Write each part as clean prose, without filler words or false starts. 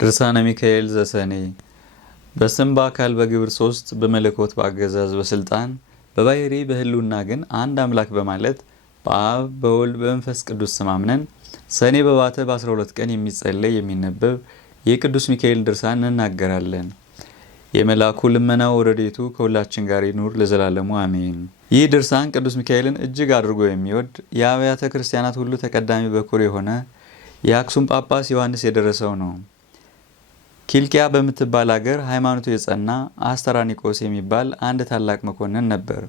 ድርሳነ ሚካኤል ዘሰኔ። በስም በአካል በግብር ሶስት፣ በመለኮት በአገዛዝ በስልጣን በባህሪ በህልውና ግን አንድ አምላክ በማለት በአብ በወልድ በመንፈስ ቅዱስ ስም አምነን ሰኔ በባተ በ12 ቀን የሚጸለይ የሚነበብ የቅዱስ ሚካኤል ድርሳን እንናገራለን። የመልአኩ ልመናው ረድኤቱ ከሁላችን ጋር ይኑር ለዘላለሙ አሜን። ይህ ድርሳን ቅዱስ ሚካኤልን እጅግ አድርጎ የሚወድ የአብያተ ክርስቲያናት ሁሉ ተቀዳሚ በኩር የሆነ የአክሱም ጳጳስ ዮሐንስ የደረሰው ነው። ኪልቅያ በምትባል ሀገር ሃይማኖቱ የጸና አስተራኒቆስ የሚባል አንድ ታላቅ መኮንን ነበር።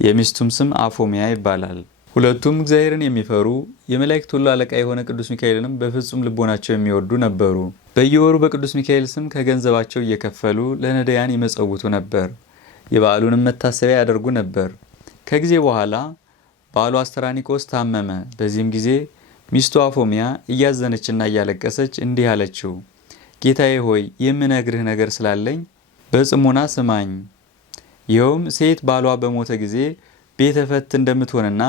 የሚስቱም ስም አፎሚያ ይባላል። ሁለቱም እግዚአብሔርን የሚፈሩ የመላእክት ሁሉ አለቃ የሆነ ቅዱስ ሚካኤልንም በፍጹም ልቦናቸው የሚወዱ ነበሩ። በየወሩ በቅዱስ ሚካኤል ስም ከገንዘባቸው እየከፈሉ ለነዳያን ይመጸውቱ ነበር። የበዓሉንም መታሰቢያ ያደርጉ ነበር። ከጊዜ በኋላ ባሉ አስተራኒቆስ ታመመ። በዚህም ጊዜ ሚስቱ አፎሚያ እያዘነችና እያለቀሰች እንዲህ አለችው፣ ጌታዬ ሆይ የምነግርህ ነገር ስላለኝ በጽሞና ስማኝ። ይኸውም ሴት ባሏ በሞተ ጊዜ ቤተ ፈት እንደምትሆንና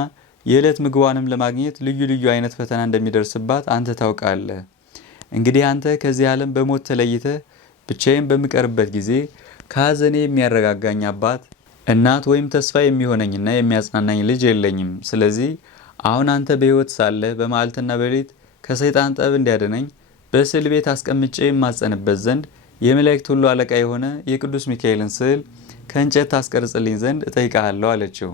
የዕለት ምግቧንም ለማግኘት ልዩ ልዩ አይነት ፈተና እንደሚደርስባት አንተ ታውቃለህ። እንግዲህ አንተ ከዚህ ዓለም በሞት ተለይተህ ብቻዬን በምቀርበት ጊዜ ከሐዘኔ የሚያረጋጋኝ አባት፣ እናት ወይም ተስፋ የሚሆነኝና የሚያጽናናኝ ልጅ የለኝም። ስለዚህ አሁን አንተ በሕይወት ሳለህ በመዓልትና በሌሊት ከሰይጣን ጠብ እንዲያድነኝ በስዕል ቤት አስቀምጬ የማጸንበት ዘንድ የመላእክት ሁሉ አለቃ የሆነ የቅዱስ ሚካኤልን ስዕል ከእንጨት ታስቀርጽልኝ ዘንድ እጠይቃለሁ አለችው።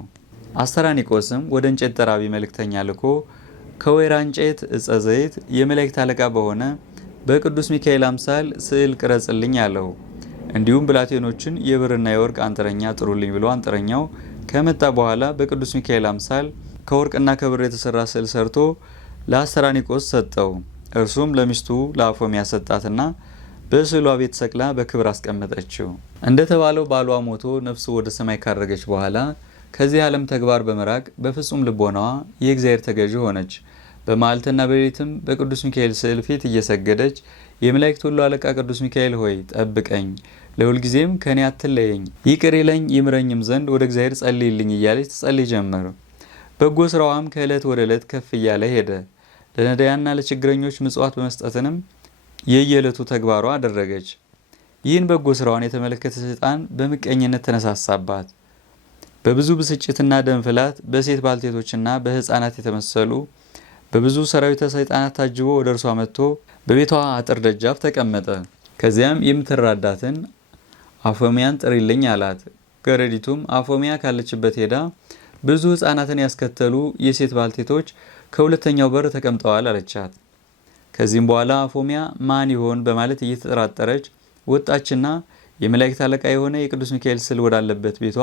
አስተራኒቆስም ወደ እንጨት ጠራቢ መልእክተኛ ልኮ ከወይራ እንጨት ዕፀ ዘይት የመላእክት አለቃ በሆነ በቅዱስ ሚካኤል አምሳል ስዕል ቅረጽልኝ አለው። እንዲሁም ብላቴኖችን የብርና የወርቅ አንጥረኛ ጥሩልኝ ብሎ አንጥረኛው ከመጣ በኋላ በቅዱስ ሚካኤል አምሳል ከወርቅና ከብር የተሰራ ስዕል ሰርቶ ለአስተራኒቆስ ሰጠው። እርሱም ለሚስቱ ለአፎሚያ ሰጣትና በስዕሏ ቤት ሰቅላ በክብር አስቀመጠችው። እንደተባለው ባሏ ሞቶ ነፍሱ ወደ ሰማይ ካረገች በኋላ ከዚህ ዓለም ተግባር በመራቅ በፍጹም ልቦናዋ የእግዚአብሔር ተገዥ ሆነች። በመዓልትና በሌሊትም በቅዱስ ሚካኤል ስዕል ፊት እየሰገደች የመላእክት ሁሉ አለቃ ቅዱስ ሚካኤል ሆይ ጠብቀኝ፣ ለሁልጊዜም ከኔ አትለየኝ፣ ይቅር ይለኝ ይምረኝም ዘንድ ወደ እግዚአብሔር ጸልይልኝ እያለች ትጸልይ ጀመር። በጎ ስራዋም ከዕለት ወደ ዕለት ከፍ እያለ ሄደ። ለነዳያንና ለችግረኞች ምጽዋት በመስጠትንም የየዕለቱ ተግባሯ አደረገች። ይህን በጎ ስራዋን የተመለከተ ሰይጣን በምቀኝነት ተነሳሳባት። በብዙ ብስጭትና ደም ፍላት በሴት ባልቴቶችና በሕፃናት የተመሰሉ በብዙ ሰራዊተ ሰይጣናት ታጅቦ ወደ እርሷ መጥቶ በቤቷ አጥር ደጃፍ ተቀመጠ። ከዚያም የምትራዳትን አፎሚያን ጥሪልኝ አላት። ገረዲቱም አፎሚያ ካለችበት ሄዳ ብዙ ሕፃናትን ያስከተሉ የሴት ባልቴቶች ከሁለተኛው በር ተቀምጠዋል አለቻት። ከዚህም በኋላ አፎሚያ ማን ይሆን በማለት እየተጠራጠረች ወጣችና የመላእክት አለቃ የሆነ የቅዱስ ሚካኤል ስዕል ወዳለበት ቤቷ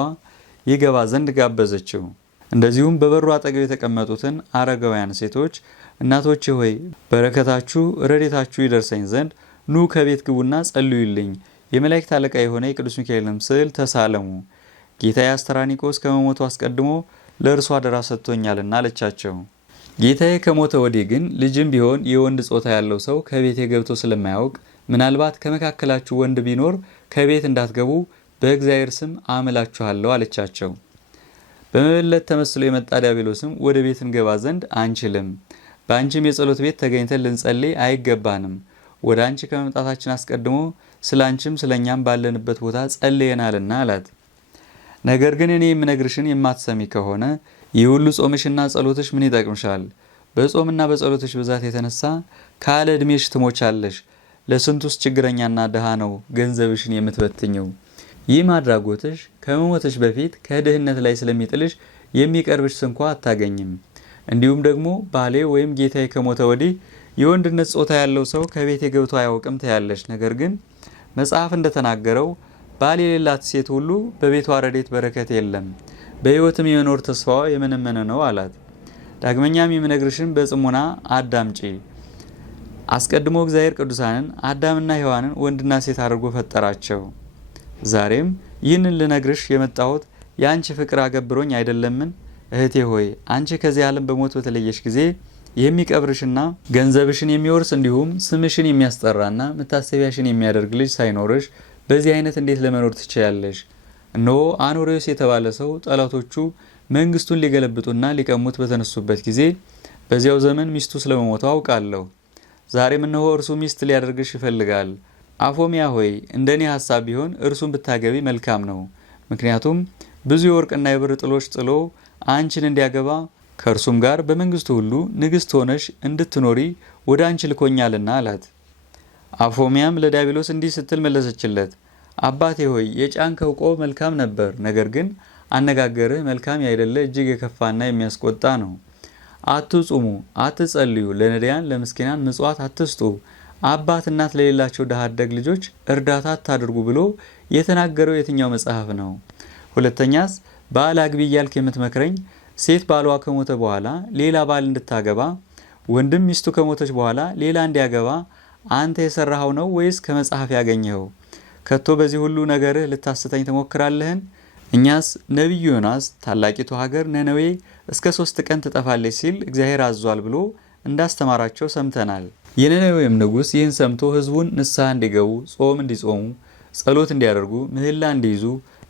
ይገባ ዘንድ ጋበዘችው። እንደዚሁም በበሩ አጠገብ የተቀመጡትን አረጋውያን ሴቶች እናቶቼ ሆይ በረከታችሁ ረድኤታችሁ ይደርሰኝ ዘንድ ኑ ከቤት ግቡና ጸልዩልኝ፣ የመላእክት አለቃ የሆነ የቅዱስ ሚካኤልንም ስዕል ተሳለሙ፣ ጌታዬ አስተራኒቆስ ከመሞቱ አስቀድሞ ለእርሱ አደራ ሰጥቶኛልና አለቻቸው። ጌታዬ ከሞተ ወዲህ ግን ልጅም ቢሆን የወንድ ጾታ ያለው ሰው ከቤቴ ገብቶ ስለማያውቅ ምናልባት ከመካከላችሁ ወንድ ቢኖር ከቤት እንዳትገቡ በእግዚአብሔር ስም አምላችኋለሁ አለቻቸው። በመበለት ተመስሎ የመጣ ዲያብሎስም ወደ ቤት እንገባ ዘንድ አንችልም፣ በአንቺም የጸሎት ቤት ተገኝተን ልንጸልይ አይገባንም፣ ወደ አንቺ ከመምጣታችን አስቀድሞ ስለ አንቺም ስለ እኛም ባለንበት ቦታ ጸልየናልና አላት። ነገር ግን እኔ የምነግርሽን የማትሰሚ ከሆነ ይህ ሁሉ ጾምሽና ጸሎትሽ ምን ይጠቅምሻል? በጾምና በጸሎትሽ ብዛት የተነሳ ካለ ዕድሜሽ ትሞቻለሽ። ለስንቱስ ችግረኛና ድሃ ነው ገንዘብሽን የምትበትኘው። ይህም አድራጎትሽ ከመሞትሽ በፊት ከድህነት ላይ ስለሚጥልሽ የሚቀርብሽ ስንኳ አታገኝም። እንዲሁም ደግሞ ባሌ ወይም ጌታዬ ከሞተ ወዲህ የወንድነት ጾታ ያለው ሰው ከቤቴ ገብቶ አያውቅም ትያለሽ። ነገር ግን መጽሐፍ እንደተናገረው ባል የሌላት ሴት ሁሉ በቤቷ ረድኤት በረከት የለም፣ በሕይወትም የመኖር ተስፋዋ የመነመነ ነው አላት። ዳግመኛም የምነግርሽን በጽሞና አዳምጪ። አስቀድሞ እግዚአብሔር ቅዱሳንን አዳምና ሔዋንን ወንድና ሴት አድርጎ ፈጠራቸው። ዛሬም ይህንን ልነግርሽ የመጣሁት የአንቺ ፍቅር አገብሮኝ አይደለምን? እህቴ ሆይ አንቺ ከዚህ ዓለም በሞት በተለየሽ ጊዜ የሚቀብርሽና ገንዘብሽን የሚወርስ እንዲሁም ስምሽን የሚያስጠራና መታሰቢያሽን የሚያደርግ ልጅ ሳይኖርሽ በዚህ አይነት እንዴት ለመኖር ትችያለሽ? እነሆ አኖሬዎስ የተባለ ሰው ጠላቶቹ መንግስቱን ሊገለብጡና ሊቀሙት በተነሱበት ጊዜ በዚያው ዘመን ሚስቱ ስለመሞቷ አውቃለሁ። ዛሬም እነሆ እርሱ ሚስት ሊያደርግሽ ይፈልጋል። አፎሚያ ሆይ እንደኔ ሐሳብ ቢሆን እርሱን ብታገቢ መልካም ነው። ምክንያቱም ብዙ የወርቅና የብር ጥሎች ጥሎ አንቺን እንዲያገባ ከእርሱም ጋር በመንግስቱ ሁሉ ንግሥት ሆነሽ እንድትኖሪ ወደ አንቺ ልኮኛልና አላት። አፎሚያም ለዲያብሎስ እንዲህ ስትል መለሰችለት፣ አባቴ ሆይ የጫንከው ቆብ መልካም ነበር፣ ነገር ግን አነጋገርህ መልካም ያይደለ እጅግ የከፋና የሚያስቆጣ ነው። አትጹሙ፣ አትጸልዩ፣ ለነዳያን ለምስኪናን ምጽዋት አትስጡ፣ አባት እናት ለሌላቸው ድሃ አደግ ልጆች እርዳታ አታድርጉ ብሎ የተናገረው የትኛው መጽሐፍ ነው? ሁለተኛስ ባል አግቢ እያልክ የምትመክረኝ ሴት ባሏ ከሞተ በኋላ ሌላ ባል እንድታገባ ወንድም ሚስቱ ከሞተች በኋላ ሌላ እንዲያገባ አንተ የሰራኸው ነው ወይስ ከመጽሐፍ ያገኘኸው? ከቶ በዚህ ሁሉ ነገርህ ልታስተኝ ትሞክራለህን? እኛስ ነቢዩ ዮናስ ታላቂቱ ሀገር ነነዌ እስከ 3 ቀን ትጠፋለች ሲል እግዚአብሔር አዟል ብሎ እንዳስተማራቸው ሰምተናል። የነነዌም ንጉሥ ይህን ሰምቶ ሕዝቡን ንስሐ እንዲገቡ፣ ጾም እንዲጾሙ፣ ጸሎት እንዲያደርጉ፣ ምህላ እንዲይዙ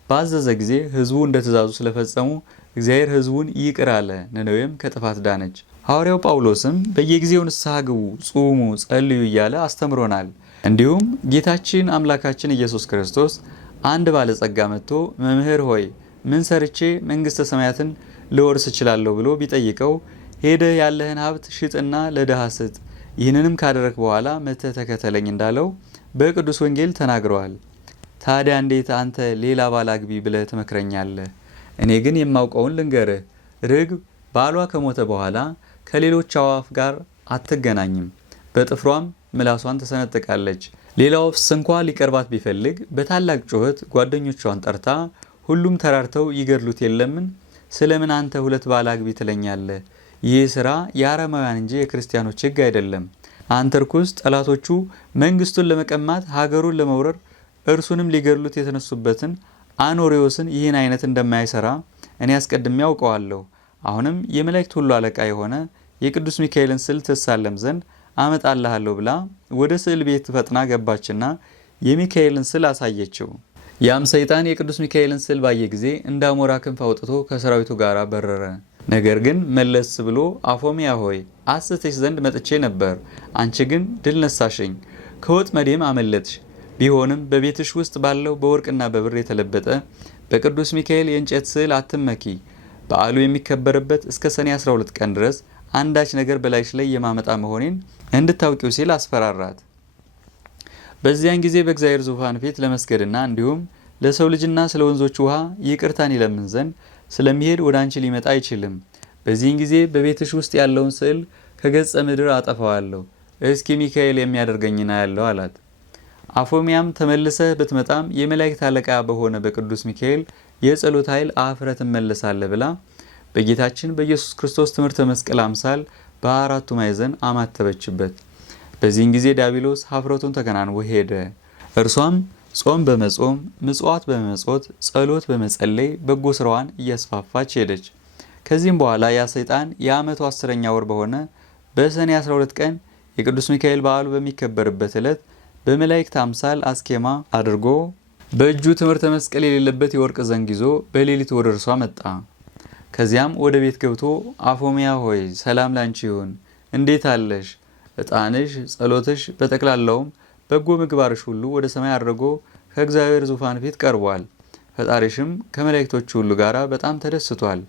ባዘዘ ጊዜ ሕዝቡ እንደ ትእዛዙ ስለፈጸሙ እግዚአብሔር ሕዝቡን ይቅር አለ። ነነዌም ከጥፋት ዳነች። ሐዋርያው ጳውሎስም በየጊዜው ንስሐ ግቡ፣ ጹሙ፣ ጸልዩ እያለ አስተምሮናል። እንዲሁም ጌታችን አምላካችን ኢየሱስ ክርስቶስ አንድ ባለጸጋ መጥቶ መምህር ሆይ ምን ሰርቼ መንግሥተ ሰማያትን ልወርስ እችላለሁ ብሎ ቢጠይቀው ሄደህ ያለህን ሀብት ሽጥና ለድሃ ስጥ፣ ይህንንም ካደረክ በኋላ መጥተህ ተከተለኝ እንዳለው በቅዱስ ወንጌል ተናግረዋል። ታዲያ እንዴት አንተ ሌላ ባል አግቢ ብለህ ትመክረኛለህ? እኔ ግን የማውቀውን ልንገርህ። ርግብ ባሏ ከሞተ በኋላ ከሌሎች አዕዋፍ ጋር አትገናኝም፣ በጥፍሯም ምላሷን ትሰነጥቃለች። ሌላ ወፍስ እንኳ ሊቀርባት ቢፈልግ በታላቅ ጩኸት ጓደኞቿን ጠርታ ሁሉም ተራርተው ይገድሉት የለምን? ስለምን አንተ 2 ባል አግቢ ትለኛለህ? ይህ ሥራ የአረማውያን እንጂ የክርስቲያኖች ሕግ አይደለም። አንተ ርኩስ፣ ጠላቶቹ መንግስቱን ለመቀማት ሀገሩን ለመውረር እርሱንም ሊገድሉት የተነሱበትን አኖሬዎስን ይህን አይነት እንደማይሰራ እኔ አስቀድሜ ያውቀዋለሁ። አሁንም የመላእክት ሁሉ አለቃ የሆነ የቅዱስ ሚካኤልን ስዕል ትሳለም ዘንድ አመጣልሃለሁ ብላ ወደ ስዕል ቤት ፈጥና ገባችና የሚካኤልን ስዕል አሳየችው። ያም ሰይጣን የቅዱስ ሚካኤልን ስዕል ባየ ጊዜ እንደ አሞራ ክንፍ አውጥቶ ከሰራዊቱ ጋር በረረ። ነገር ግን መለስ ብሎ አፎሚያ ሆይ አስተሽ ዘንድ መጥቼ ነበር፣ አንቺ ግን ድል ነሳሽኝ፣ ከወጥመዴም አመለጥሽ። ቢሆንም በቤትሽ ውስጥ ባለው በወርቅና በብር የተለበጠ በቅዱስ ሚካኤል የእንጨት ስዕል አትመኪ። በዓሉ የሚከበርበት እስከ ሰኔ 12 ቀን ድረስ አንዳች ነገር በላይሽ ላይ የማመጣ መሆኔን እንድታውቂው ሲል አስፈራራት። በዚያን ጊዜ በእግዚአብሔር ዙፋን ፊት ለመስገድና እንዲሁም ለሰው ልጅና ስለ ወንዞች ውሃ ይቅርታን ይለምን ዘንድ ስለሚሄድ ወደ አንቺ ሊመጣ አይችልም። በዚህን ጊዜ በቤትሽ ውስጥ ያለውን ስዕል ከገጸ ምድር አጠፋዋለሁ፣ እስኪ ሚካኤል የሚያደርገኝና ያለው አላት። አፎሚያም ተመልሰህ ብትመጣም የመላእክት አለቃ በሆነ በቅዱስ ሚካኤል የጸሎት ኃይል አፍረት እመለሳለህ ብላ በጌታችን በኢየሱስ ክርስቶስ ትምህርተ መስቀል አምሳል በአራቱ ማዕዘን አማተበችበት። በዚህን ጊዜ ዲያብሎስ ሀፍረቱን ተከናንቦ ሄደ። እርሷም ጾም በመጾም ምጽዋት በመመጽወት ጸሎት በመጸለይ በጎ ስራዋን እያስፋፋች ሄደች። ከዚህም በኋላ ያ ሰይጣን የዓመቱ 10ኛ ወር በሆነ በሰኔ 12 ቀን የቅዱስ ሚካኤል በዓሉ በሚከበርበት ዕለት በመላእክት አምሳል አስኬማ አድርጎ በእጁ ትምህርተ መስቀል የሌለበት የወርቅ ዘንግ ይዞ በሌሊት ወደ እርሷ መጣ። ከዚያም ወደ ቤት ገብቶ አፎሚያ ሆይ ሰላም ላንቺ ይሁን፣ እንዴት አለሽ? ዕጣንሽ፣ ጸሎትሽ፣ በጠቅላላውም በጎ ምግባርሽ ሁሉ ወደ ሰማይ አድርጎ ከእግዚአብሔር ዙፋን ፊት ቀርቧል። ፈጣሪሽም ከመላእክቶቹ ሁሉ ጋር በጣም ተደስቷል።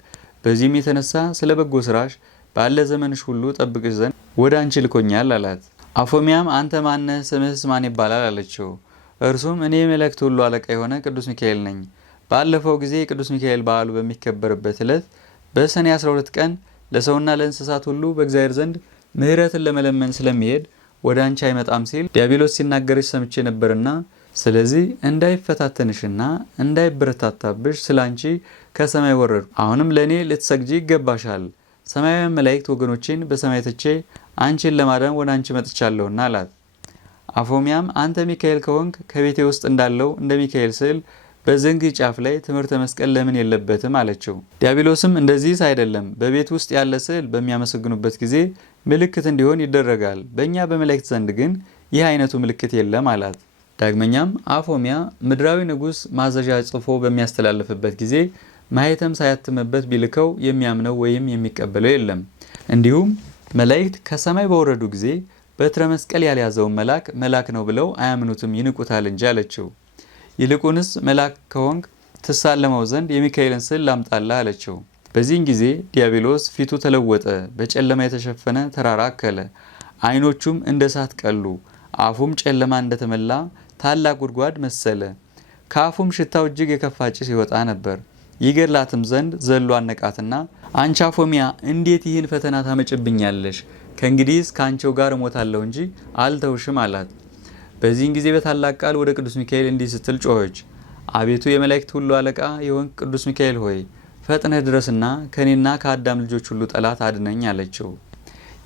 በዚህም የተነሳ ስለ በጎ ስራሽ ባለ ዘመንሽ ሁሉ ጠብቅሽ ዘንድ ወደ አንቺ ልኮኛል አላት። አፎሚያም አንተ ማነህ? ስምህስ ማን ይባላል? አለችው። እርሱም እኔ የመላእክት ሁሉ አለቃ የሆነ ቅዱስ ሚካኤል ነኝ። ባለፈው ጊዜ ቅዱስ ሚካኤል በዓሉ በሚከበርበት ዕለት በሰኔ 12 ቀን ለሰውና ለእንስሳት ሁሉ በእግዚአብሔር ዘንድ ምሕረትን ለመለመን ስለሚሄድ ወደ አንቺ አይመጣም ሲል ዲያብሎስ ሲናገርሽ ሰምቼ ነበርና ስለዚህ እንዳይፈታተንሽና እንዳይበረታታብሽ ስለ አንቺ ከሰማይ ወረድኩ። አሁንም ለእኔ ልትሰግጂ ይገባሻል። ሰማያውያን መላእክት ወገኖችን በሰማይ ትቼ አንቺን ለማዳን ወደ አንቺ መጥቻለሁና አላት። አፎሚያም አንተ ሚካኤል ከሆንክ ከቤቴ ውስጥ እንዳለው እንደ ሚካኤል ስዕል በዘንግ ጫፍ ላይ ትምህርተ መስቀል ለምን የለበትም? አለችው። ዲያብሎስም እንደዚህስ አይደለም፣ በቤት ውስጥ ያለ ስዕል በሚያመሰግኑበት ጊዜ ምልክት እንዲሆን ይደረጋል፣ በእኛ በመላእክት ዘንድ ግን ይህ አይነቱ ምልክት የለም አላት። ዳግመኛም አፎሚያ ምድራዊ ንጉሥ ማዘዣ ጽፎ በሚያስተላልፍበት ጊዜ ማኅተም ሳያትምበት ቢልከው የሚያምነው ወይም የሚቀበለው የለም። እንዲሁም መላእክት ከሰማይ በወረዱ ጊዜ በትረ መስቀል ያልያዘውን መልአክ ነው ብለው አያምኑትም ይንቁታል እንጂ አለችው። ይልቁንስ መልአክ ከሆንክ ትሳለመው ዘንድ የሚካኤልን ስዕል ላምጣልህ አለችው። በዚህን ጊዜ ዲያብሎስ ፊቱ ተለወጠ፣ በጨለማ የተሸፈነ ተራራ አከለ፣ ዓይኖቹም እንደ እሳት ቀሉ፣ አፉም ጨለማ እንደተመላ ታላቅ ጉድጓድ መሰለ። ከአፉም ሽታው እጅግ የከፋ ጭስ ይወጣ ነበር። ይገድላትም ዘንድ ዘሎ አነቃትና አንቺ አፎሚያ እንዴት ይህን ፈተና ታመጭብኛለሽ? ከእንግዲህስ ከአንቺው ጋር እሞታለሁ እንጂ አልተውሽም አላት። በዚህን ጊዜ በታላቅ ቃል ወደ ቅዱስ ሚካኤል እንዲህ ስትል ጮኸች። አቤቱ የመላእክት ሁሉ አለቃ የሆንክ ቅዱስ ሚካኤል ሆይ ፈጥነህ ድረስና ከእኔና ከአዳም ልጆች ሁሉ ጠላት አድነኝ አለችው።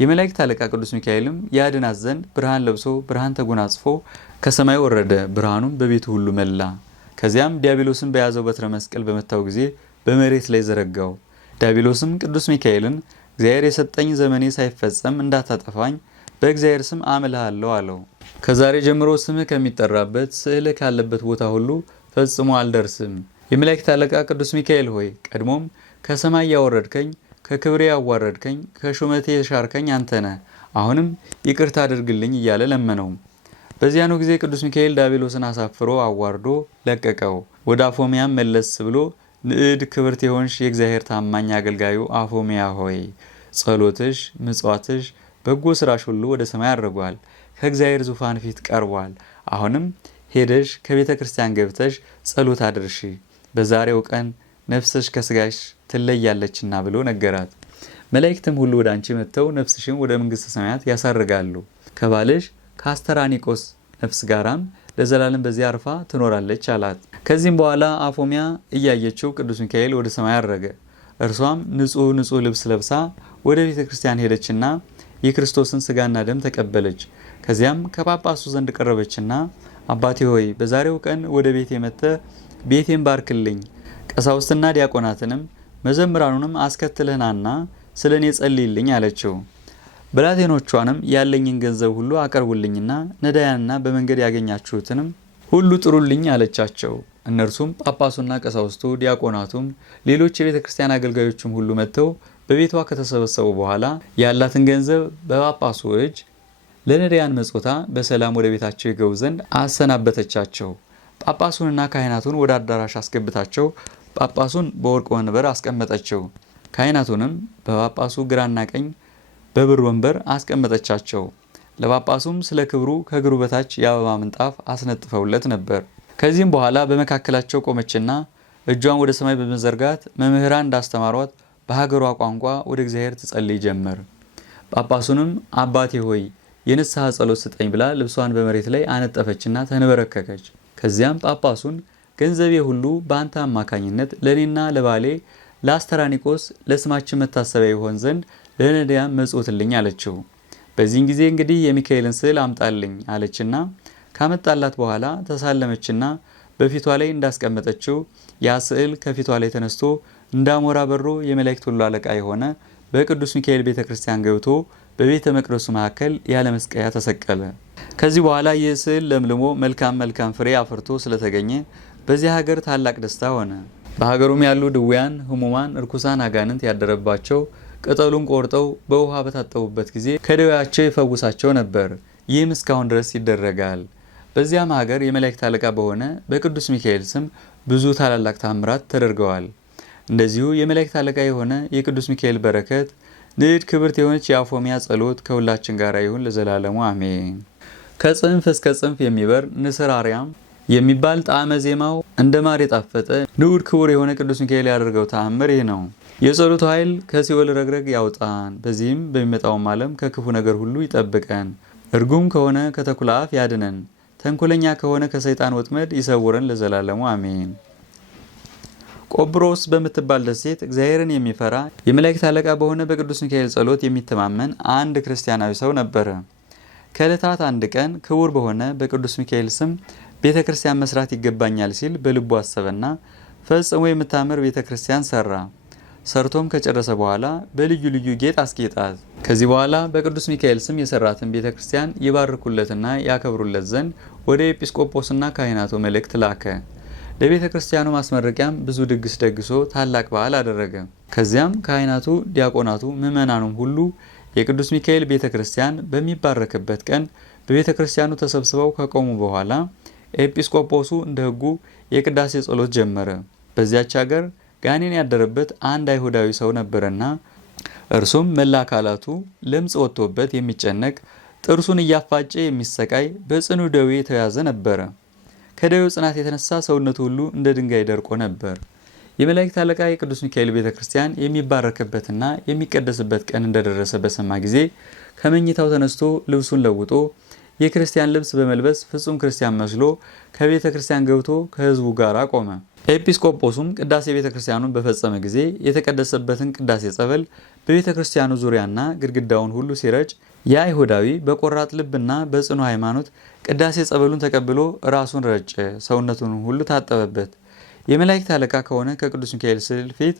የመላእክት አለቃ ቅዱስ ሚካኤልም ያድናት ዘንድ ብርሃን ለብሶ ብርሃን ተጎናጽፎ ከሰማይ ወረደ፣ ብርሃኑም በቤቱ ሁሉ መላ። ከዚያም ዲያብሎስን በያዘው በትረ መስቀል በመታው ጊዜ በመሬት ላይ ዘረጋው። ዲያብሎስም ቅዱስ ሚካኤልን እግዚአብሔር የሰጠኝ ዘመኔ ሳይፈጸም እንዳታጠፋኝ በእግዚአብሔር ስም አምልሃለሁ አለው። ከዛሬ ጀምሮ ስምህ ከሚጠራበት ስዕልህ ካለበት ቦታ ሁሉ ፈጽሞ አልደርስም። የመላእክት አለቃ ቅዱስ ሚካኤል ሆይ ቀድሞም ከሰማይ ያወረድከኝ፣ ከክብሬ ያዋረድከኝ፣ ከሹመቴ የሻርከኝ አንተ ነህ። አሁንም ይቅርታ አድርግልኝ እያለ ለመነው። በዚያኑ ጊዜ ቅዱስ ሚካኤል ዲያብሎስን አሳፍሮ አዋርዶ ለቀቀው። ወደ አፎሚያም መለስ ብሎ ንዕድ ክብርት የሆንሽ የእግዚአብሔር ታማኝ አገልጋዩ አፎሚያ ሆይ ጸሎትሽ፣ ምጽዋትሽ፣ በጎ ስራሽ ሁሉ ወደ ሰማይ አድርጓል፣ ከእግዚአብሔር ዙፋን ፊት ቀርቧል። አሁንም ሄደሽ ከቤተ ክርስቲያን ገብተሽ ጸሎት አድርሺ፣ በዛሬው ቀን ነፍስሽ ከስጋሽ ትለያለችና ብሎ ነገራት። መላእክትም ሁሉ ወደ አንቺ መጥተው ነፍስሽም ወደ መንግስተ ሰማያት ያሳርጋሉ፣ ከባልሽ ከአስተራኒቆስ ነፍስ ጋራም ለዘላለም በዚያ አርፋ ትኖራለች አላት። ከዚህም በኋላ አፎሚያ እያየችው ቅዱስ ሚካኤል ወደ ሰማይ አረገ። እርሷም ንጹህ ልብስ ለብሳ ወደ ቤተ ክርስቲያን ሄደችና የክርስቶስን ስጋና ደም ተቀበለች። ከዚያም ከጳጳሱ ዘንድ ቀረበችና አባቴ ሆይ በዛሬው ቀን ወደ ቤቴ መጥተህ ቤቴን ባርክልኝ፣ ቀሳውስትና ዲያቆናትንም መዘምራኑንም አስከትለህናና ስለ እኔ ጸልይልኝ አለችው። ብላቴኖቿንም ያለኝን ገንዘብ ሁሉ አቀርቡልኝና ነዳያንና በመንገድ ያገኛችሁትንም ሁሉ ጥሩልኝ አለቻቸው። እነርሱም ጳጳሱና ቀሳውስቱ ዲያቆናቱም ሌሎች የቤተ ክርስቲያን አገልጋዮችም ሁሉ መጥተው በቤቷ ከተሰበሰቡ በኋላ ያላትን ገንዘብ በጳጳሱ እጅ ለነዳያን መጾታ በሰላም ወደ ቤታቸው ይገቡ ዘንድ አሰናበተቻቸው። ጳጳሱንና ካህናቱን ወደ አዳራሽ አስገብታቸው ጳጳሱን በወርቅ ወንበር አስቀመጠችው። ካህናቱንም በጳጳሱ ግራና ቀኝ በብር ወንበር አስቀመጠቻቸው። ለጳጳሱም ስለ ክብሩ ከእግሩ በታች የአበባ ምንጣፍ አስነጥፈውለት ነበር። ከዚህም በኋላ በመካከላቸው ቆመችና እጇን ወደ ሰማይ በመዘርጋት መምህራን እንዳስተማሯት በሀገሯ ቋንቋ ወደ እግዚአብሔር ትጸልይ ጀመር። ጳጳሱንም አባቴ ሆይ የንስሐ ጸሎት ስጠኝ ብላ ልብሷን በመሬት ላይ አነጠፈችና ተንበረከከች። ከዚያም ጳጳሱን ገንዘቤ ሁሉ በአንተ አማካኝነት ለእኔና ለባሌ ለአስተራኒቆስ ለስማችን መታሰቢያ ይሆን ዘንድ ለነዳያን መጽውትልኝ አለችው። በዚህን ጊዜ እንግዲህ የሚካኤልን ስዕል አምጣልኝ አለችና ካመጣላት በኋላ ተሳለመችና በፊቷ ላይ እንዳስቀመጠችው ያ ስዕል ከፊቷ ላይ ተነስቶ እንዳሞራ በሮ የመላእክት ሁሉ አለቃ የሆነ በቅዱስ ሚካኤል ቤተ ክርስቲያን ገብቶ በቤተ መቅደሱ መካከል ያለ መስቀያ ተሰቀለ። ከዚህ በኋላ ይህ ስዕል ለምልሞ መልካም ፍሬ አፍርቶ ስለተገኘ በዚህ ሀገር ታላቅ ደስታ ሆነ። በሀገሩም ያሉ ድውያን፣ ህሙማን፣ እርኩሳን አጋንንት ያደረባቸው ቅጠሉን ቆርጠው በውሃ በታጠቡበት ጊዜ ከደዌያቸው ይፈውሳቸው ነበር። ይህም እስካሁን ድረስ ይደረጋል። በዚያም ሀገር የመላእክት አለቃ በሆነ በቅዱስ ሚካኤል ስም ብዙ ታላላቅ ታምራት ተደርገዋል። እንደዚሁ የመላእክት አለቃ የሆነ የቅዱስ ሚካኤል በረከት ንዕድ ክብርት የሆነች የአፎሚያ ጸሎት ከሁላችን ጋር ይሁን ለዘላለሙ አሜን። ከጽንፍ እስከ ጽንፍ የሚበር ንስር አርያም የሚባል ጣዕመ ዜማው እንደ ማር የጣፈጠ ንዑድ ክቡር የሆነ ቅዱስ ሚካኤል ያደርገው ተአምር ይህ ነው። የጸሎቱ ኃይል ከሲኦል ረግረግ ያውጣን፣ በዚህም በሚመጣውም ዓለም ከክፉ ነገር ሁሉ ይጠብቀን። እርጉም ከሆነ ከተኩላ አፍ ያድነን፣ ተንኮለኛ ከሆነ ከሰይጣን ወጥመድ ይሰውረን ለዘላለሙ አሜን። ቆጵሮስ በምትባል ደሴት እግዚአብሔርን የሚፈራ የመላእክት አለቃ በሆነ በቅዱስ ሚካኤል ጸሎት የሚተማመን አንድ ክርስቲያናዊ ሰው ነበረ። ከዕለታት አንድ ቀን ክቡር በሆነ በቅዱስ ሚካኤል ስም ቤተ ክርስቲያን መስራት ይገባኛል ሲል በልቡ አሰበና ፈጽሞ የምታምር ቤተ ክርስቲያን ሰራ። ሰርቶም ከጨረሰ በኋላ በልዩ ልዩ ጌጥ አስጌጣት። ከዚህ በኋላ በቅዱስ ሚካኤል ስም የሰራትን ቤተ ክርስቲያን ይባርኩለትና ያከብሩለት ዘንድ ወደ ኤጲስቆጶስና ካህናቱ መልእክት ላከ። ለቤተ ክርስቲያኑ ማስመረቂያም ብዙ ድግስ ደግሶ ታላቅ በዓል አደረገ። ከዚያም ካህናቱ፣ ዲያቆናቱ፣ ምእመናኑም ሁሉ የቅዱስ ሚካኤል ቤተ ክርስቲያን በሚባረክበት ቀን በቤተ ክርስቲያኑ ተሰብስበው ከቆሙ በኋላ ኤጲስቆጶሱ እንደ ሕጉ የቅዳሴ ጸሎት ጀመረ። በዚያች ሀገር ጋኔን ያደረበት አንድ አይሁዳዊ ሰው ነበረና እርሱም መላ አካላቱ ለምጽ ወጥቶበት የሚጨነቅ ጥርሱን እያፋጨ የሚሰቃይ በጽኑ ደዌ የተያዘ ነበረ። ከደዌው ጽናት የተነሳ ሰውነቱ ሁሉ እንደ ድንጋይ ደርቆ ነበር። የመላእክት አለቃ የቅዱስ ሚካኤል ቤተ ክርስቲያን የሚባረክበትና የሚቀደስበት ቀን እንደደረሰ በሰማ ጊዜ ከመኝታው ተነስቶ ልብሱን ለውጦ የክርስቲያን ልብስ በመልበስ ፍጹም ክርስቲያን መስሎ ከቤተ ክርስቲያን ገብቶ ከሕዝቡ ጋር ቆመ። ኤጲስቆጶሱም ቅዳሴ ቤተ ክርስቲያኑን በፈጸመ ጊዜ የተቀደሰበትን ቅዳሴ ጸበል በቤተ ክርስቲያኑ ዙሪያና ግድግዳውን ሁሉ ሲረጭ የአይሁዳዊ በቆራጥ ልብና በጽኑ ሃይማኖት ቅዳሴ ጸበሉን ተቀብሎ ራሱን ረጨ፣ ሰውነቱን ሁሉ ታጠበበት። የመላእክት አለቃ ከሆነ ከቅዱስ ሚካኤል ስዕል ፊት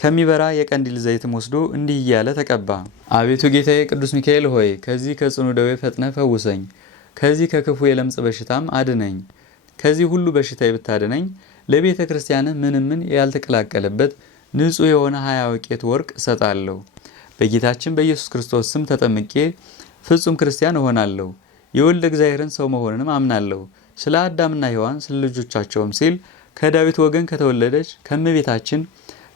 ከሚበራ የቀንዲል ዘይትም ወስዶ እንዲህ እያለ ተቀባ። አቤቱ ጌታዬ ቅዱስ ሚካኤል ሆይ ከዚህ ከጽኑ ደዌ ፈጥነ ፈውሰኝ፣ ከዚህ ከክፉ የለምጽ በሽታም አድነኝ። ከዚህ ሁሉ በሽታ ብታድነኝ ለቤተ ክርስቲያንህ ምንም ያልተቀላቀለበት ንጹሕ የሆነ 20 ወቄት ወርቅ እሰጣለሁ። በጌታችን በኢየሱስ ክርስቶስ ስም ተጠምቄ ፍጹም ክርስቲያን እሆናለሁ። የወልደ እግዚአብሔርን ሰው መሆንንም አምናለሁ። ስለ አዳምና ሔዋን ስለ ልጆቻቸውም ሲል ከዳዊት ወገን ከተወለደች ከእመቤታችን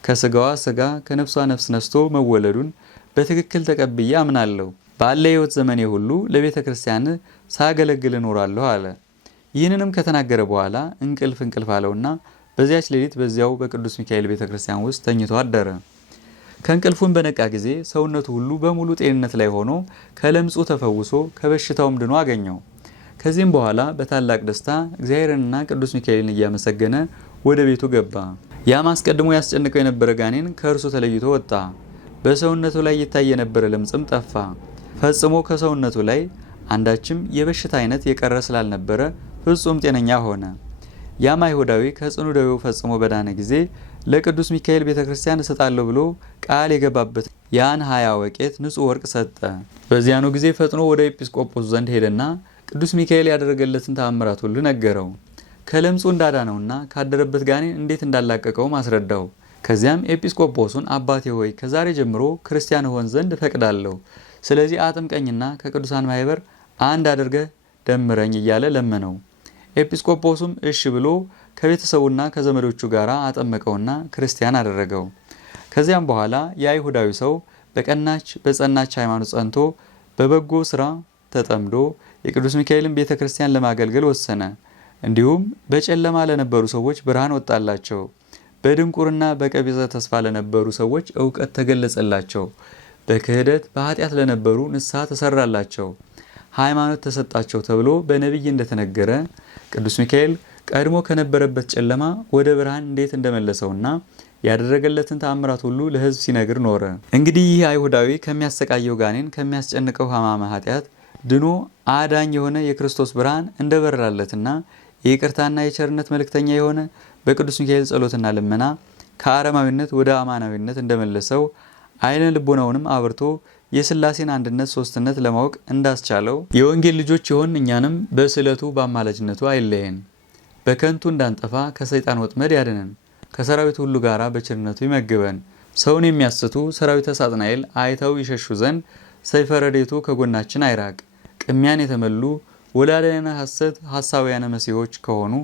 ከስጋዋ ስጋ ከነፍሷ ነፍስ ነስቶ መወለዱን በትክክል ተቀብዬ አምናለሁ። ባለ ሕይወት ዘመኔ ሁሉ ለቤተ ክርስቲያን ሳገለግል እኖራለሁ አለ። ይህንንም ከተናገረ በኋላ እንቅልፍ አለውና በዚያች ሌሊት በዚያው በቅዱስ ሚካኤል ቤተ ክርስቲያን ውስጥ ተኝቶ አደረ። ከእንቅልፉም በነቃ ጊዜ ሰውነቱ ሁሉ በሙሉ ጤንነት ላይ ሆኖ ከለምጹ ተፈውሶ ከበሽታውም ድኖ አገኘው። ከዚህም በኋላ በታላቅ ደስታ እግዚአብሔርንና ቅዱስ ሚካኤልን እያመሰገነ ወደ ቤቱ ገባ። ያም አስቀድሞ ያስጨንቀው የነበረ ጋኔን ከእርሱ ተለይቶ ወጣ። በሰውነቱ ላይ ይታይ የነበረ ለምጽም ጠፋ። ፈጽሞ ከሰውነቱ ላይ አንዳችም የበሽታ አይነት የቀረ ስላልነበረ ፍጹም ጤነኛ ሆነ። ያም አይሁዳዊ ከጽኑ ደዌው ፈጽሞ በዳነ ጊዜ ለቅዱስ ሚካኤል ቤተክርስቲያን እሰጣለሁ ብሎ ቃል የገባበት ያን 20 ወቄት ንጹሕ ወርቅ ሰጠ። በዚያኑ ጊዜ ፈጥኖ ወደ ኤጲስቆጶሱ ዘንድ ሄደና ቅዱስ ሚካኤል ያደረገለትን ተአምራት ሁሉ ነገረው። ከለምጹ እንዳዳነውና ካደረበት ጋኔን እንዴት እንዳላቀቀው አስረዳው። ከዚያም ኤጲስቆጶሱን አባቴ ሆይ ከዛሬ ጀምሮ ክርስቲያን ሆን ዘንድ እፈቅዳለሁ። ስለዚህ አጥምቀኝና ከቅዱሳን ማህበር አንድ አድርገህ ደምረኝ እያለ ለመነው። ኤጲስቆጶሱም እሺ ብሎ ከቤተሰቡና ከዘመዶቹ ጋር አጠመቀውና ክርስቲያን አደረገው። ከዚያም በኋላ የአይሁዳዊ ሰው በቀናች በጸናች ሃይማኖት ጸንቶ በበጎ ስራ ተጠምዶ የቅዱስ ሚካኤልን ቤተክርስቲያን ለማገልገል ወሰነ። እንዲሁም በጨለማ ለነበሩ ሰዎች ብርሃን ወጣላቸው። በድንቁርና በቀቢጸ ተስፋ ለነበሩ ሰዎች ዕውቀት ተገለጸላቸው። በክህደት በኃጢአት ለነበሩ ንስሐ ተሰራላቸው፣ ሃይማኖት ተሰጣቸው ተብሎ በነቢይ እንደተነገረ ቅዱስ ሚካኤል ቀድሞ ከነበረበት ጨለማ ወደ ብርሃን እንዴት እንደመለሰውና ያደረገለትን ተአምራት ሁሉ ለሕዝብ ሲነግር ኖረ። እንግዲህ ይህ አይሁዳዊ ከሚያሰቃየው ጋኔን ከሚያስጨንቀው ሕማመ ኃጢአት ድኖ አዳኝ የሆነ የክርስቶስ ብርሃን እንደበራለትና የይቅርታና የቸርነት መልእክተኛ የሆነ በቅዱስ ሚካኤል ጸሎትና ልመና ከአረማዊነት ወደ አማናዊነት እንደመለሰው አይነ ልቦናውንም አብርቶ የሥላሴን አንድነት ሶስትነት ለማወቅ እንዳስቻለው የወንጌል ልጆች የሆን እኛንም በስዕለቱ በአማላጅነቱ አይለየን። በከንቱ እንዳንጠፋ ከሰይጣን ወጥመድ ያድነን። ከሰራዊት ሁሉ ጋራ በቸርነቱ ይመግበን። ሰውን የሚያስቱ ሰራዊተ ሳጥናኤል አይተው ይሸሹ ዘንድ ሰይፈ ረድኤቱ ከጎናችን አይራቅ። ቅሚያን የተመሉ ወላዳያነ ሐሰት ሐሳውያነ መሲሖች ከሆኑ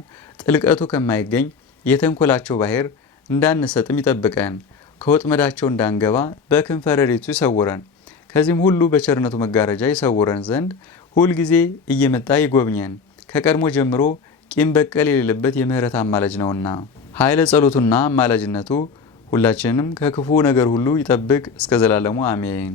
ጥልቀቱ ከማይገኝ የተንኮላቸው ባህር እንዳንሰጥም ይጠብቀን። ከወጥመዳቸው እንዳንገባ በክንፈ ረድኤቱ ይሰውረን። ከዚህም ሁሉ በቸርነቱ መጋረጃ ይሰውረን ዘንድ ሁል ጊዜ እየመጣ ይጎብኘን። ከቀድሞ ጀምሮ ቂም በቀል የሌለበት የምህረት አማላጅ ነውና ኃይለ ጸሎቱና አማላጅነቱ ሁላችንንም ከክፉ ነገር ሁሉ ይጠብቅ እስከ ዘላለሙ አሜን።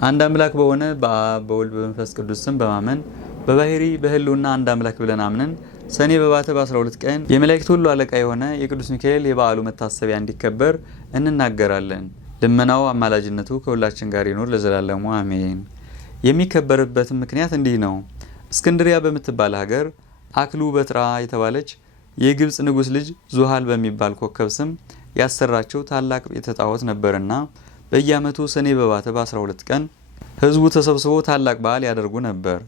አንድ አምላክ በሆነ በአብ በወልድ በመንፈስ ቅዱስ ስም በማመን በባህሪ በህልውና አንድ አምላክ ብለን አምነን ሰኔ በባተ በ12 ቀን የመላእክት ሁሉ አለቃ የሆነ የቅዱስ ሚካኤል የበዓሉ መታሰቢያ እንዲከበር እንናገራለን። ልመናው አማላጅነቱ ከሁላችን ጋር ይኖር ለዘላለሙ አሜን። የሚከበርበትም ምክንያት እንዲህ ነው። እስክንድሪያ በምትባል ሀገር አክሉ በትራ የተባለች የግብጽ ንጉስ ልጅ ዙሃል በሚባል ኮከብ ስም ያሰራቸው ታላቅ ቤተ ጣዖት ነበርና በየዓመቱ ሰኔ በባተ በ12 ቀን ህዝቡ ተሰብስቦ ታላቅ በዓል ያደርጉ ነበር።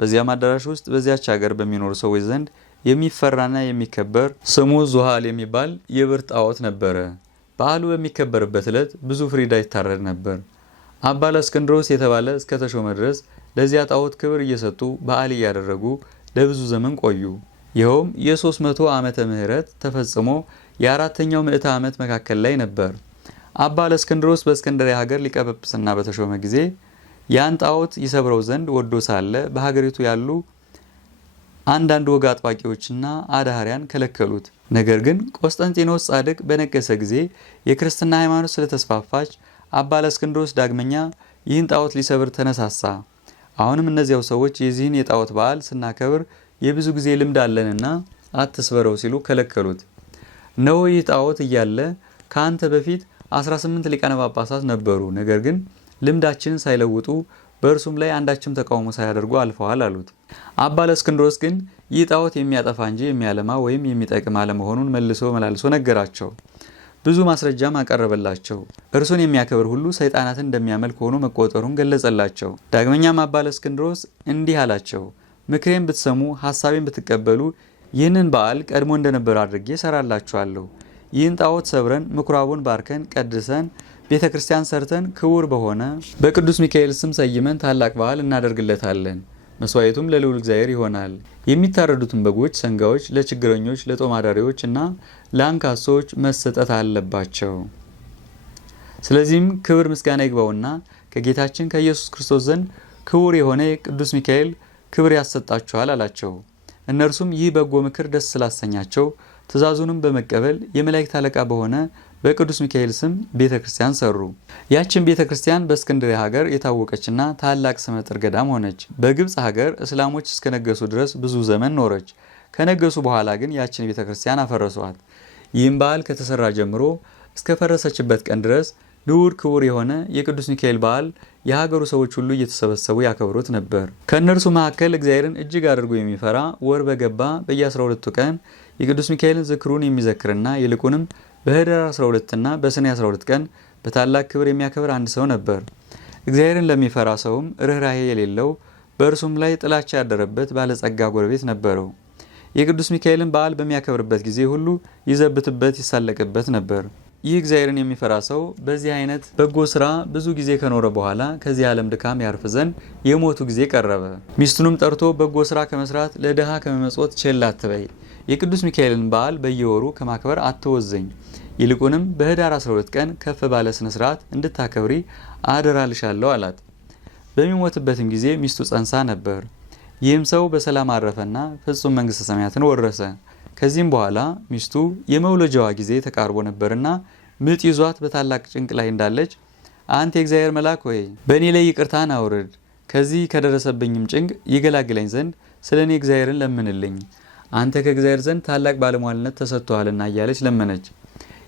በዚያም አዳራሽ ውስጥ በዚያች ሀገር በሚኖሩ ሰዎች ዘንድ የሚፈራና የሚከበር ስሙ ዙሃል የሚባል የብር ጣዖት ነበረ። በዓሉ በሚከበርበት ዕለት ብዙ ፍሪዳ ይታረድ ነበር። አባ ለእስክንድሮስ የተባለ እስከተሾመ ድረስ ለዚያ ጣዖት ክብር እየሰጡ በዓል እያደረጉ ለብዙ ዘመን ቆዩ። ይኸውም የ300 ዓመተ ምህረት ተፈጽሞ የ4ኛው ምዕተ ዓመት መካከል ላይ ነበር። አባ ለእስክንድሮስ በእስክንድርያ ሀገር ሊቀ ጵጵስና በተሾመ ጊዜ ያን ጣዖት ይሰብረው ዘንድ ወዶ ሳለ በሀገሪቱ ያሉ አንዳንድ ወግ አጥባቂዎችና አዳህሪያን ከለከሉት። ነገር ግን ቆስጠንጢኖስ ጻድቅ በነገሰ ጊዜ የክርስትና ሃይማኖት ስለተስፋፋች አባ ለእስክንድሮስ ዳግመኛ ይህን ጣዖት ሊሰብር ተነሳሳ። አሁንም እነዚያው ሰዎች የዚህን የጣዖት በዓል ስናከብር የብዙ ጊዜ ልምድ አለንና አትስበረው ሲሉ ከለከሉት። እነሆ ይህ ጣዖት እያለ ከአንተ በፊት 18 ሊቃነ ጳጳሳት ነበሩ፣ ነገር ግን ልምዳችንን ሳይለውጡ በእርሱም ላይ አንዳችም ተቃውሞ ሳያደርጉ አልፈዋል አሉት። አባ ለእስክንድሮስ ግን ይህ ጣዖት የሚያጠፋ እንጂ የሚያለማ ወይም የሚጠቅም አለመሆኑን መላልሶ ነገራቸው። ብዙ ማስረጃም አቀረበላቸው። እርሱን የሚያከብር ሁሉ ሰይጣናትን እንደሚያመልክ ሆኖ መቆጠሩን ገለጸላቸው። ዳግመኛም አባ ለእስክንድሮስ እንዲህ አላቸው፣ ምክሬን ብትሰሙ ሐሳቤን ብትቀበሉ ይህንን በዓል ቀድሞ እንደነበረ አድርጌ እሰራላችኋለሁ። ይህን ጣዖት ሰብረን ምኩራቡን ባርከን ቀድሰን ቤተ ክርስቲያን ሰርተን ክቡር በሆነ በቅዱስ ሚካኤል ስም ሰይመን ታላቅ በዓል እናደርግለታለን። መስዋዕቱም ለልዑል እግዚአብሔር ይሆናል። የሚታረዱትን በጎች፣ ሰንጋዎች ለችግረኞች፣ ለጦም አዳሪዎች እና ለአንካሶች መሰጠት አለባቸው። ስለዚህም ክብር ምስጋና ይግባውና ከጌታችን ከኢየሱስ ክርስቶስ ዘንድ ክቡር የሆነ ቅዱስ ሚካኤል ክብር ያሰጣችኋል አላቸው። እነርሱም ይህ በጎ ምክር ደስ ስላሰኛቸው ትእዛዙንም በመቀበል የመላእክት አለቃ በሆነ በቅዱስ ሚካኤል ስም ቤተ ክርስቲያን ሰሩ። ያችን ቤተ ክርስቲያን በእስክንድርያ ሀገር የታወቀችና ታላቅ ስመጥር ገዳም ሆነች። በግብፅ ሀገር እስላሞች እስከነገሱ ድረስ ብዙ ዘመን ኖረች። ከነገሱ በኋላ ግን ያችን ቤተ ክርስቲያን አፈረሷት። ይህም በዓል ከተሰራ ጀምሮ እስከ ፈረሰችበት ቀን ድረስ ልዑል ክቡር የሆነ የቅዱስ ሚካኤል በዓል የሀገሩ ሰዎች ሁሉ እየተሰበሰቡ ያከብሩት ነበር። ከእነርሱ መካከል እግዚአብሔርን እጅግ አድርጎ የሚፈራ ወር በገባ በየ12ቱ ቀን የቅዱስ ሚካኤልን ዝክሩን የሚዘክርና ይልቁንም በኅዳር 12 እና በሰኔ 12 ቀን በታላቅ ክብር የሚያከብር አንድ ሰው ነበር። እግዚአብሔርን ለሚፈራ ሰውም ርኅራኄ የሌለው በእርሱም ላይ ጥላቻ ያደረበት ባለጸጋ ጎረቤት ነበረው። የቅዱስ ሚካኤልን በዓል በሚያከብርበት ጊዜ ሁሉ ይዘብትበት፣ ይሳለቅበት ነበር። ይህ እግዚአብሔርን የሚፈራ ሰው በዚህ አይነት በጎ ስራ ብዙ ጊዜ ከኖረ በኋላ ከዚህ ዓለም ድካም ያርፍ ዘንድ የሞቱ ጊዜ ቀረበ። ሚስቱንም ጠርቶ በጎ ስራ ከመስራት ለድሃ ከመመጽወት ቸል አትበይ፣ የቅዱስ ሚካኤልን በዓል በየወሩ ከማክበር አትወዘኝ፣ ይልቁንም በኅዳር 12 ቀን ከፍ ባለ ስነ ስርዓት እንድታከብሪ አደራልሻለሁ አላት። በሚሞትበትም ጊዜ ሚስቱ ጸንሳ ነበር። ይህም ሰው በሰላም አረፈና ፍጹም መንግስተ ሰማያትን ወረሰ። ከዚህም በኋላ ሚስቱ የመውለጃዋ ጊዜ ተቃርቦ ነበርና ምጥ ይዟት በታላቅ ጭንቅ ላይ እንዳለች አንተ የእግዚአብሔር መልአክ ሆይ በእኔ ላይ ይቅርታን አውርድ፣ ከዚህ ከደረሰብኝም ጭንቅ ይገላግለኝ ዘንድ ስለ እኔ እግዚአብሔርን ለምንልኝ፣ አንተ ከእግዚአብሔር ዘንድ ታላቅ ባለሟልነት ተሰጥቶሃልና እያለች ለመነች።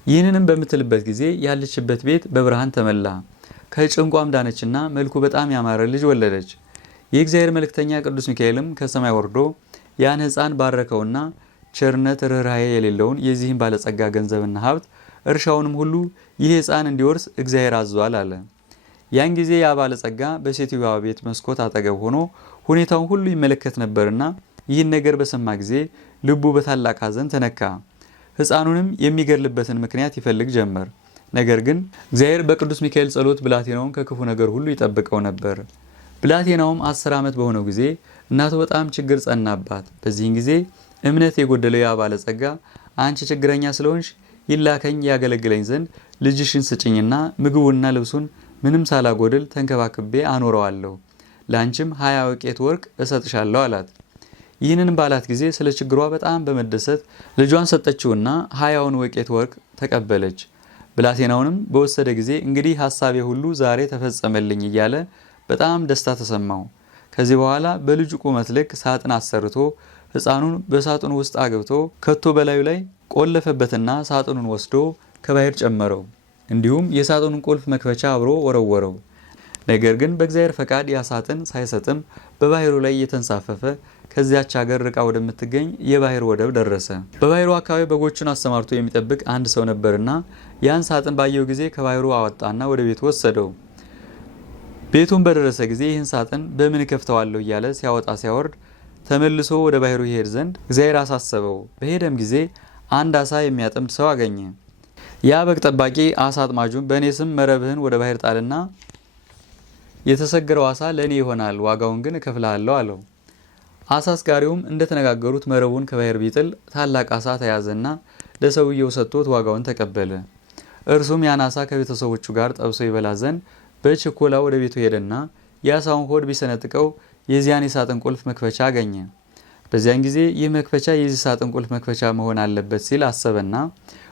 ይህንንም በምትልበት ጊዜ ያለችበት ቤት በብርሃን ተመላ። ከጭንቋም ዳነችና መልኩ በጣም ያማረ ልጅ ወለደች። የእግዚአብሔር መልእክተኛ ቅዱስ ሚካኤልም ከሰማይ ወርዶ ያን ሕፃን ባረከውና ቸርነት ርኅራኄ የሌለውን የዚህን ባለጸጋ ገንዘብና ሀብት እርሻውንም ሁሉ ይህ ሕፃን እንዲወርስ እግዚአብሔር አዟል አለ። ያን ጊዜ ያ ባለጸጋ በሴትዮዋ ቤት መስኮት አጠገብ ሆኖ ሁኔታውን ሁሉ ይመለከት ነበርና ይህን ነገር በሰማ ጊዜ ልቡ በታላቅ ሐዘን ተነካ። ሕፃኑንም የሚገድልበትን ምክንያት ይፈልግ ጀመር። ነገር ግን እግዚአብሔር በቅዱስ ሚካኤል ጸሎት ብላቴናውን ከክፉ ነገር ሁሉ ይጠብቀው ነበር። ብላቴናውም 10 ዓመት በሆነው ጊዜ እናቱ በጣም ችግር ጸናባት። በዚህን ጊዜ እምነት የጎደለው ያ ባለጸጋ አንቺ ችግረኛ ስለሆንሽ ይላከኝ ያገለግለኝ ዘንድ ልጅሽን ስጭኝና ምግቡንና ልብሱን ምንም ሳላጎድል ተንከባክቤ አኖረዋለሁ፣ ለአንቺም 20 ወቄት ወርቅ እሰጥሻለሁ አላት። ይህንን ባላት ጊዜ ስለ ችግሯ በጣም በመደሰት ልጇን ሰጠችውና 20ውን ወቄት ወርቅ ተቀበለች። ብላቴናውንም በወሰደ ጊዜ እንግዲህ ሐሳቤ ሁሉ ዛሬ ተፈጸመልኝ እያለ በጣም ደስታ ተሰማው። ከዚህ በኋላ በልጁ ቁመት ልክ ሳጥን አሰርቶ ሕፃኑን በሳጥኑ ውስጥ አግብቶ ከቶ በላዩ ላይ ቆለፈበትና ሳጥኑን ወስዶ ከባህር ጨመረው። እንዲሁም የሳጥኑን ቁልፍ መክፈቻ አብሮ ወረወረው። ነገር ግን በእግዚአብሔር ፈቃድ ያ ሳጥን ሳይሰጥም በባህሩ ላይ እየተንሳፈፈ ከዚያች ሀገር ርቃ ወደምትገኝ የባህር ወደብ ደረሰ። በባህሩ አካባቢ በጎቹን አሰማርቶ የሚጠብቅ አንድ ሰው ነበርና ያን ሳጥን ባየው ጊዜ ከባህሩ አወጣና ወደ ቤቱ ወሰደው። ቤቱን በደረሰ ጊዜ ይህን ሳጥን በምን ከፍተዋለሁ እያለ ሲያወጣ ሲያወርድ ተመልሶ ወደ ባህሩ ይሄድ ዘንድ እግዚአብሔር አሳሰበው። በሄደም ጊዜ አንድ አሳ የሚያጠምድ ሰው አገኘ። ያ በግ ጠባቂ አሳ አጥማጁን በእኔ ስም መረብህን ወደ ባህር ጣልና የተሰገረው አሳ ለእኔ ይሆናል፣ ዋጋውን ግን እከፍልሃለሁ አለው። አሳ አስጋሪውም እንደተነጋገሩት መረቡን ከባህር ቢጥል ታላቅ አሳ ተያዘና ለሰውየው ሰጥቶት ዋጋውን ተቀበለ። እርሱም ያን አሳ ከቤተሰቦቹ ጋር ጠብሶ ይበላ ዘንድ በችኮላ ወደ ቤቱ ሄደና የአሳውን ሆድ ቢሰነጥቀው የዚያን የሳጥን ቁልፍ መክፈቻ አገኘ። በዚያን ጊዜ ይህ መክፈቻ የዚህ ሳጥን ቁልፍ መክፈቻ መሆን አለበት ሲል አሰበና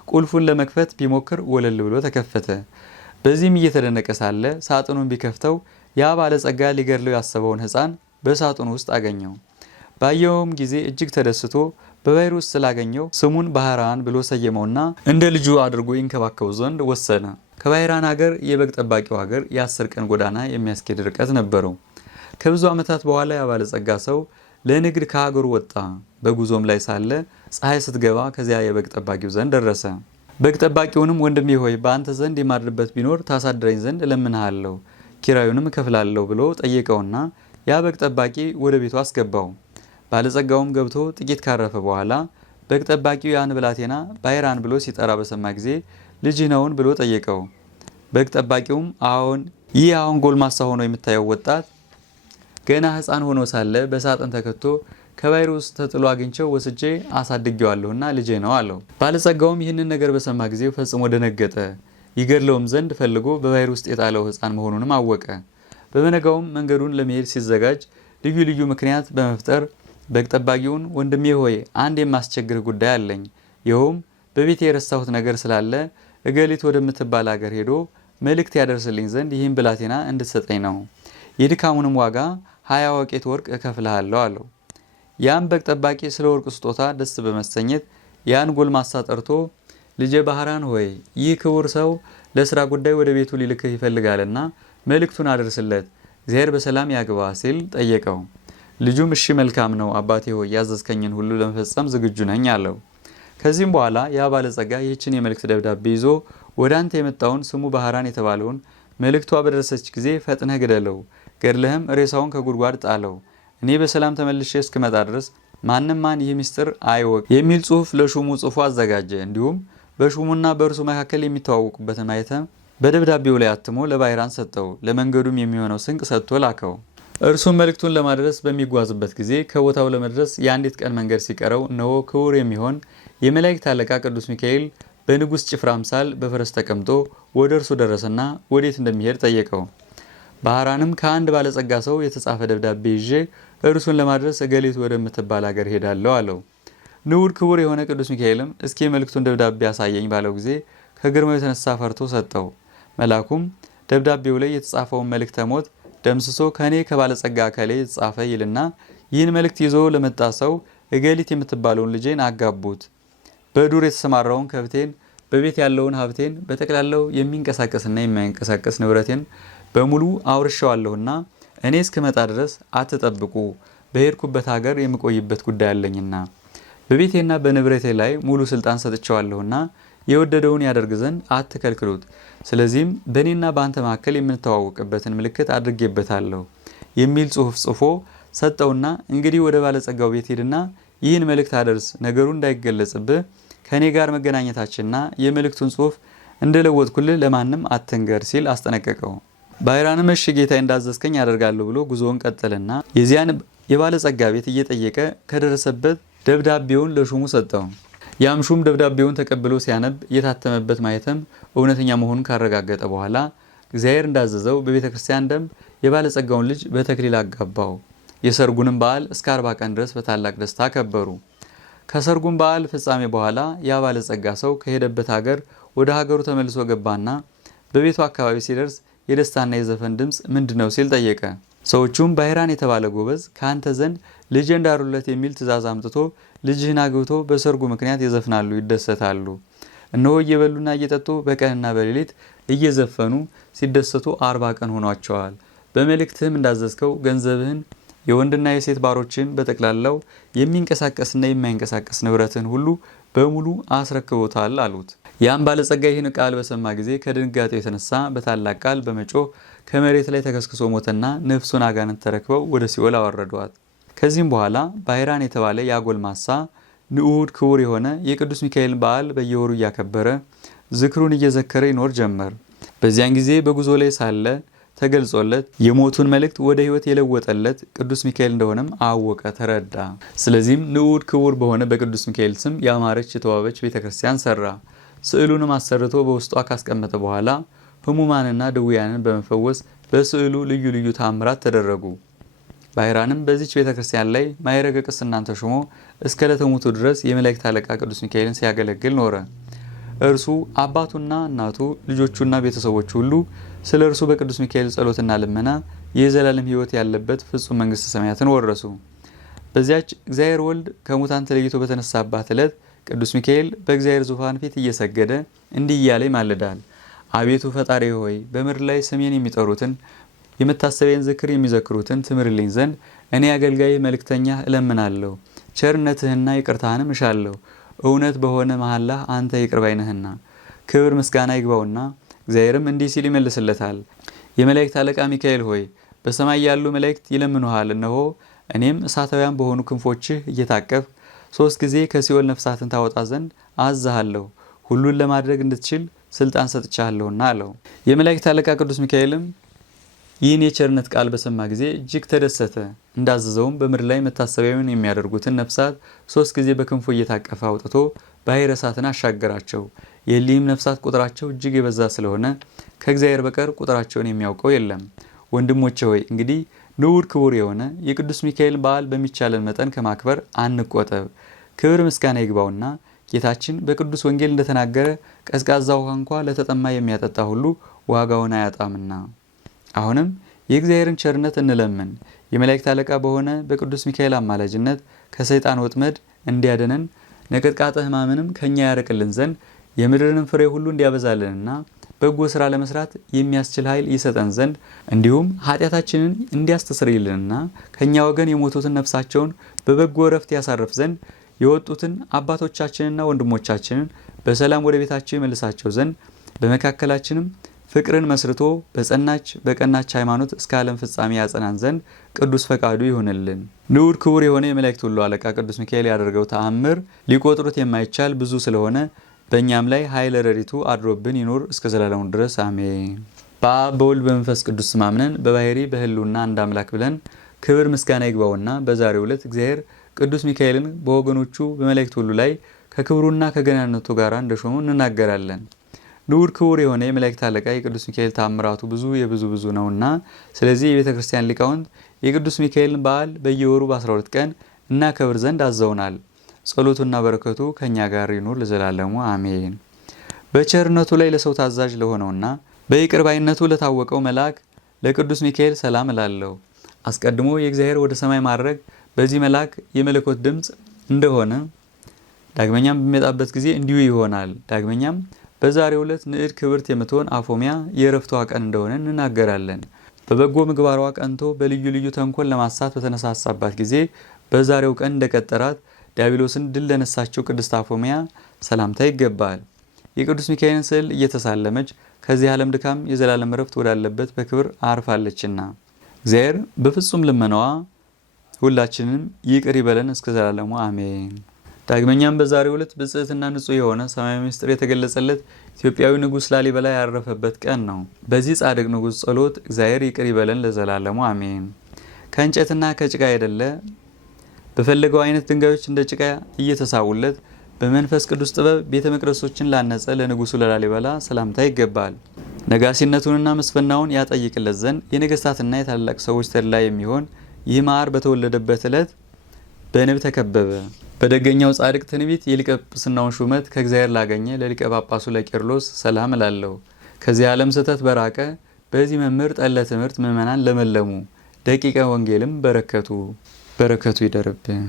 ቁልፉን ለመክፈት ቢሞክር ወለል ብሎ ተከፈተ። በዚህም እየተደነቀ ሳለ ሳጥኑን ቢከፍተው ያ ባለጸጋ ሊገድለው ያሰበውን ሕፃን በሳጥኑ ውስጥ አገኘው። ባየውም ጊዜ እጅግ ተደስቶ በባሕር ውስጥ ስላገኘው ስሙን ባህራን ብሎ ሰየመውና እንደ ልጁ አድርጎ ይንከባከቡ ዘንድ ወሰነ። ከባሕራን ሀገር የበግ ጠባቂው ሀገር የ10 ቀን ጎዳና የሚያስኬድ ርቀት ነበረው። ከብዙ ዓመታት በኋላ ያ ባለጸጋ ሰው ለንግድ ከሀገሩ ወጣ። በጉዞም ላይ ሳለ ፀሐይ ስትገባ ከዚያ የበግ ጠባቂው ዘንድ ደረሰ። በግ ጠባቂውንም ወንድሜ ሆይ በአንተ ዘንድ የማድርበት ቢኖር ታሳድረኝ ዘንድ እለምንሃለሁ፣ ኪራዩንም እከፍላለሁ ብሎ ጠየቀውና ያ በግ ጠባቂ ወደ ቤቱ አስገባው። ባለጸጋውም ገብቶ ጥቂት ካረፈ በኋላ በግ ጠባቂው ያን ብላቴና ባህራን ብሎ ሲጠራ በሰማ ጊዜ ልጅህ ነውን ብሎ ጠየቀው። በግ ጠባቂውም አዎን፣ ይህ አሁን ጎልማሳ ሆኖ የምታየው ወጣት ገና ሕፃን ሆኖ ሳለ በሳጥን ተከቶ ከባሕር ውስጥ ተጥሎ አግኝቸው ወስጄ አሳድጌዋለሁና ልጄ ነው አለው። ባለጸጋውም ይህንን ነገር በሰማ ጊዜ ፈጽሞ ደነገጠ። ይገድለውም ዘንድ ፈልጎ በባሕር ውስጥ የጣለው ሕፃን መሆኑንም አወቀ። በመነጋውም መንገዱን ለመሄድ ሲዘጋጅ ልዩ ልዩ ምክንያት በመፍጠር በግ ጠባቂውን ወንድሜ ሆይ አንድ የማስቸግር ጉዳይ አለኝ፣ ይኸውም በቤት የረሳሁት ነገር ስላለ እገሊት ወደምትባል ሀገር ሄዶ መልእክት ያደርስልኝ ዘንድ ይህን ብላቴና እንድትሰጠኝ ነው። የድካሙንም ዋጋ 20 ወቄት ወርቅ እከፍልሃለሁ አለው። ያን በግ ጠባቂ ስለ ወርቅ ስጦታ ደስ በመሰኘት ያን ጎልማሳ ጠርቶ ልጄ ባህራን ሆይ ይህ ክቡር ሰው ለስራ ጉዳይ ወደ ቤቱ ሊልክህ ይፈልጋልና መልእክቱን አድርስለት፣ እግዚአብሔር በሰላም ያግባ ሲል ጠየቀው። ልጁም እሺ መልካም ነው አባቴ ሆይ ያዘዝከኝን ሁሉ ለመፈጸም ዝግጁ ነኝ አለው። ከዚህም በኋላ ያ ባለጸጋ ይህችን የመልእክት ደብዳቤ ይዞ ወደ አንተ የመጣውን ስሙ ባህራን የተባለውን መልእክቷ በደረሰች ጊዜ ፈጥነህ ግደለው፣ ገድለህም ሬሳውን ከጉድጓድ ጣለው። እኔ በሰላም ተመልሼ እስክመጣ ድረስ ማንም ማን ይህ ምስጢር አይወቅ የሚል ጽሑፍ ለሹሙ ጽፎ አዘጋጀ። እንዲሁም በሹሙና በእርሱ መካከል የሚተዋወቁበትን ማኅተም በደብዳቤው ላይ አትሞ ለባህራን ሰጠው። ለመንገዱም የሚሆነው ስንቅ ሰጥቶ ላከው። እርሱም መልእክቱን ለማድረስ በሚጓዝበት ጊዜ ከቦታው ለመድረስ የአንዲት ቀን መንገድ ሲቀረው እነሆ ክቡር የሚሆን የመላእክት አለቃ ቅዱስ ሚካኤል በንጉሥ ጭፍራ አምሳል በፈረስ ተቀምጦ ወደ እርሱ ደረሰና ወዴት እንደሚሄድ ጠየቀው። ባህራንም ከአንድ ባለጸጋ ሰው የተጻፈ ደብዳቤ ይዤ እርሱን ለማድረስ እገሊት ወደምትባል ሀገር ሄዳለሁ አለው። ንዑድ ክቡር የሆነ ቅዱስ ሚካኤልም እስኪ የመልእክቱን ደብዳቤ ያሳየኝ ባለው ጊዜ ከግርማው የተነሳ ፈርቶ ሰጠው። መልአኩም ደብዳቤው ላይ የተጻፈውን መልእክተ ሞት ደምስሶ ከኔ ከባለጸጋ አካሌ የተጻፈ ይልና ይህን መልእክት ይዞ ለመጣ ሰው እገሊት የምትባለውን ልጄን አጋቡት፣ በዱር የተሰማራውን ከብቴን፣ በቤት ያለውን ሀብቴን፣ በጠቅላላው የሚንቀሳቀስና የማይንቀሳቀስ ንብረቴን በሙሉ አውርሻዋለሁና እኔ እስክመጣ ድረስ አትጠብቁ፣ በሄድኩበት ሀገር የምቆይበት ጉዳይ አለኝና በቤቴና በንብረቴ ላይ ሙሉ ስልጣን ሰጥቼዋለሁና የወደደውን ያደርግ ዘንድ አትከልክሉት። ስለዚህም በእኔና በአንተ መካከል የምንተዋወቅበትን ምልክት አድርጌበታለሁ የሚል ጽሑፍ ጽፎ ሰጠውና እንግዲህ ወደ ባለጸጋው ቤት ሄድና ይህን መልእክት አደርስ፣ ነገሩ እንዳይገለጽብህ ከእኔ ጋር መገናኘታችንና የመልእክቱን ጽሑፍ እንደለወጥኩልህ ለማንም አትንገር ሲል አስጠነቀቀው። ባህራንም እሺ ጌታዬ እንዳዘዝከኝ አደርጋለሁ ብሎ ጉዞውን ቀጠልና የዚያን የባለጸጋ ቤት እየጠየቀ ከደረሰበት ደብዳቤውን ለሹሙ ሰጠው። ያም ሹም ደብዳቤውን ተቀብሎ ሲያነብ የታተመበት ማኅተም እውነተኛ መሆኑን ካረጋገጠ በኋላ እግዚአብሔር እንዳዘዘው በቤተ ክርስቲያን ደንብ የባለጸጋውን ልጅ በተክሊል አጋባው። የሰርጉንም በዓል እስከ 40 ቀን ድረስ በታላቅ ደስታ ከበሩ። ከሰርጉም በዓል ፍጻሜ በኋላ ያ ባለጸጋ ሰው ከሄደበት ሀገር ወደ ሀገሩ ተመልሶ ገባና በቤቱ አካባቢ ሲደርስ የደስታና የዘፈን ድምፅ ምንድነው ሲል ጠየቀ። ሰዎቹም ባህራን የተባለ ጎበዝ ከአንተ ዘንድ ልጅ እንዳሩለት የሚል ትእዛዝ አምጥቶ ልጅህን አግብቶ በሰርጉ ምክንያት ይዘፍናሉ፣ ይደሰታሉ። እነሆ እየበሉና እየጠጡ በቀንና በሌሊት እየዘፈኑ ሲደሰቱ 40 ቀን ሆኗቸዋል። በመልእክትህም እንዳዘዝከው ገንዘብህን የወንድና የሴት ባሮችን በጠቅላላው የሚንቀሳቀስና የማይንቀሳቀስ ንብረትን ሁሉ በሙሉ አስረክቦታል አሉት። ያም ባለጸጋ ይህን ቃል በሰማ ጊዜ ከድንጋጤ የተነሳ በታላቅ ቃል በመጮህ ከመሬት ላይ ተከስክሶ ሞተና ነፍሱን አጋንንት ተረክበው ወደ ሲኦል አወረዷት። ከዚህም በኋላ ባህራን የተባለ ያጎልማሳ ንዑድ ክቡር የሆነ የቅዱስ ሚካኤል በዓል በየወሩ እያከበረ ዝክሩን እየዘከረ ይኖር ጀመር። በዚያን ጊዜ በጉዞ ላይ ሳለ ተገልጾለት የሞቱን መልእክት ወደ ሕይወት የለወጠለት ቅዱስ ሚካኤል እንደሆነም አወቀ፣ ተረዳ። ስለዚህም ንዑድ ክቡር በሆነ በቅዱስ ሚካኤል ስም ያማረች የተዋበች ቤተክርስቲያን ሰራ። ስዕሉንም አሰርቶ በውስጧ ካስቀመጠ በኋላ ሕሙማንና ድውያንን በመፈወስ በስዕሉ ልዩ ልዩ ታምራት ተደረጉ። ባሕራንም በዚች ቤተክርስቲያን ላይ ማዕረገ ቅስናን ተሾሞ እስከ ዕለተ ሞቱ ድረስ የመላእክት አለቃ ቅዱስ ሚካኤልን ሲያገለግል ኖረ። እርሱ አባቱና እናቱ ልጆቹና ቤተሰቦቹ ሁሉ ስለ እርሱ በቅዱስ ሚካኤል ጸሎትና ልመና የዘላለም ሕይወት ያለበት ፍጹም መንግሥተ ሰማያትን ወረሱ። በዚያች እግዚአብሔር ወልድ ከሙታን ተለይቶ በተነሳባት ዕለት ቅዱስ ሚካኤል በእግዚአብሔር ዙፋን ፊት እየሰገደ እንዲህ እያለ ይማልዳል። አቤቱ ፈጣሪ ሆይ በምድር ላይ ስሜን የሚጠሩትን የመታሰቢያን ዝክር የሚዘክሩትን ትምርልኝ ዘንድ እኔ አገልጋይ መልእክተኛህ እለምናለሁ። ቸርነትህና ይቅርታህንም እሻለሁ። እውነት በሆነ መሐላ አንተ ይቅር ባይ ነህና። ክብር ምስጋና ይግባውና እግዚአብሔርም እንዲህ ሲል ይመልስለታል። የመላእክት አለቃ ሚካኤል ሆይ በሰማይ ያሉ መላእክት ይለምኑሃል። እነሆ እኔም እሳታውያን በሆኑ ክንፎችህ እየታቀፍ 3 ጊዜ ከሲኦል ነፍሳትን ታወጣ ዘንድ አዝሃለሁ። ሁሉን ለማድረግ እንድትችል ስልጣን ሰጥቻለሁና አለው። የመላእክት አለቃ ቅዱስ ሚካኤልም ይህን የቸርነት ቃል በሰማ ጊዜ እጅግ ተደሰተ። እንዳዘዘውም በምድር ላይ መታሰቢያውን የሚያደርጉትን ነፍሳት 3 ጊዜ በክንፉ እየታቀፈ አውጥቶ ባሕረ እሳትን አሻገራቸው። የእሊህም ነፍሳት ቁጥራቸው እጅግ የበዛ ስለሆነ ከእግዚአብሔር በቀር ቁጥራቸውን የሚያውቀው የለም። ወንድሞቼ ሆይ እንግዲህ ንዑድ ክቡር የሆነ የቅዱስ ሚካኤል በዓል በሚቻለን መጠን ከማክበር አንቆጠብ። ክብር ምስጋና ይግባውና ጌታችን በቅዱስ ወንጌል እንደተናገረ ቀዝቃዛ ውሃ እንኳ ለተጠማ የሚያጠጣ ሁሉ ዋጋውን አያጣምና። አሁንም የእግዚአብሔርን ቸርነት እንለምን። የመላእክት አለቃ በሆነ በቅዱስ ሚካኤል አማላጅነት ከሰይጣን ወጥመድ እንዲያደነን ነቀጥቃጠ ሕማምንም ከኛ ያርቅልን ዘንድ የምድርንም ፍሬ ሁሉ እንዲያበዛልንና በጎ ስራ ለመስራት የሚያስችል ኃይል ይሰጠን ዘንድ እንዲሁም ኃጢአታችንን እንዲያስተሰርይልንና ከኛ ወገን የሞቱትን ነፍሳቸውን በበጎ እረፍት ያሳርፍ ዘንድ የወጡትን አባቶቻችንና ወንድሞቻችንን በሰላም ወደ ቤታቸው ይመልሳቸው ዘንድ በመካከላችንም ፍቅርን መስርቶ በጸናች በቀናች ሃይማኖት እስከ ዓለም ፍጻሜ ያጸናን ዘንድ ቅዱስ ፈቃዱ ይሁንልን። ንዑድ ክቡር የሆነ የመላእክት ሁሉ አለቃ ቅዱስ ሚካኤል ያደረገው ተአምር ሊቆጥሩት የማይቻል ብዙ ስለሆነ በእኛም ላይ ኃይለ ረድኤቱ አድሮብን ይኑር እስከ ዘላለሙ ድረስ አሜን። በአብ በወልድ በመንፈስ ቅዱስ ስም አምነን በባሕርይ በሕልውና አንድ አምላክ ብለን ክብር ምስጋና ይግባውና በዛሬው ዕለት እግዚአብሔር ቅዱስ ሚካኤልን በወገኖቹ በመላእክት ሁሉ ላይ ከክብሩና ከገናነቱ ጋር እንደሾሙ እንናገራለን። ንዑድ ክቡር የሆነ የመላእክት አለቃ የቅዱስ ሚካኤል ታምራቱ ብዙ ነውና ስለዚህ የቤተ ክርስቲያን ሊቃውንት የቅዱስ ሚካኤልን በዓል በየወሩ በ12 ቀን እናከብር ዘንድ አዘውናል። ጸሎቱና በረከቱ ከኛ ጋር ይኑር ለዘላለሙ አሜን። በቸርነቱ ላይ ለሰው ታዛዥ ለሆነውና በይቅር ባይነቱ ለታወቀው መልአክ ለቅዱስ ሚካኤል ሰላም እላለሁ። አስቀድሞ የእግዚአብሔር ወደ ሰማይ ማድረግ በዚህ መልአክ የመለኮት ድምፅ እንደሆነ ዳግመኛም በሚመጣበት ጊዜ እንዲሁ ይሆናል። ዳግመኛም በዛሬው ዕለት ንዕድ ክብርት የምትሆን አፎሚያ የዕረፍቷ ቀን እንደሆነ እንናገራለን። በበጎ ምግባሯ ቀንቶ በልዩ ልዩ ተንኮል ለማሳት በተነሳሳባት ጊዜ በዛሬው ቀን እንደቀጠራት ዲያብሎስን ድል ለነሳችው ቅድስት አፎሚያ ሰላምታ ይገባል። የቅዱስ ሚካኤልን ስዕል እየተሳለመች ከዚህ ዓለም ድካም የዘላለም ዕረፍት ወዳለበት በክብር አርፋለችና እግዚአብሔር በፍጹም ልመናዋ ሁላችንም ይቅር ይበለን እስከ ዘላለሙ አሜን። ዳግመኛም በዛሬው ዕለት ብጽዕትና ንጹሕ የሆነ ሰማያዊ ምስጢር የተገለጸለት ኢትዮጵያዊ ንጉሥ ላሊበላ ያረፈበት ቀን ነው። በዚህ ጻድቅ ንጉሥ ጸሎት እግዚአብሔር ይቅር ይበለን ለዘላለሙ አሜን። ከእንጨትና ከጭቃ አይደለ በፈለገው አይነት ድንጋዮች እንደ ጭቃ እየተሳቡለት በመንፈስ ቅዱስ ጥበብ ቤተ መቅደሶችን ላነጸ ለንጉሱ ለላሊበላ ሰላምታ ይገባል። ነጋሲነቱንና መስፈናውን ያጠይቅለት ዘንድ የነገስታትና የታላቅ ሰዎች ተድላ የሚሆን ይህ ማር በተወለደበት ዕለት በንብ ተከበበ። በደገኛው ጻድቅ ትንቢት የሊቀ ጵጵስናውን ሹመት ከእግዚአብሔር ላገኘ ለሊቀ ጳጳሱ ለቄርሎስ ሰላም እላለሁ። ከዚህ ዓለም ስህተት በራቀ በዚህ መምህር ጠለ ትምህርት ምዕመናን ለመለሙ፣ ደቂቀ ወንጌልም በረከቱ ይደርብን።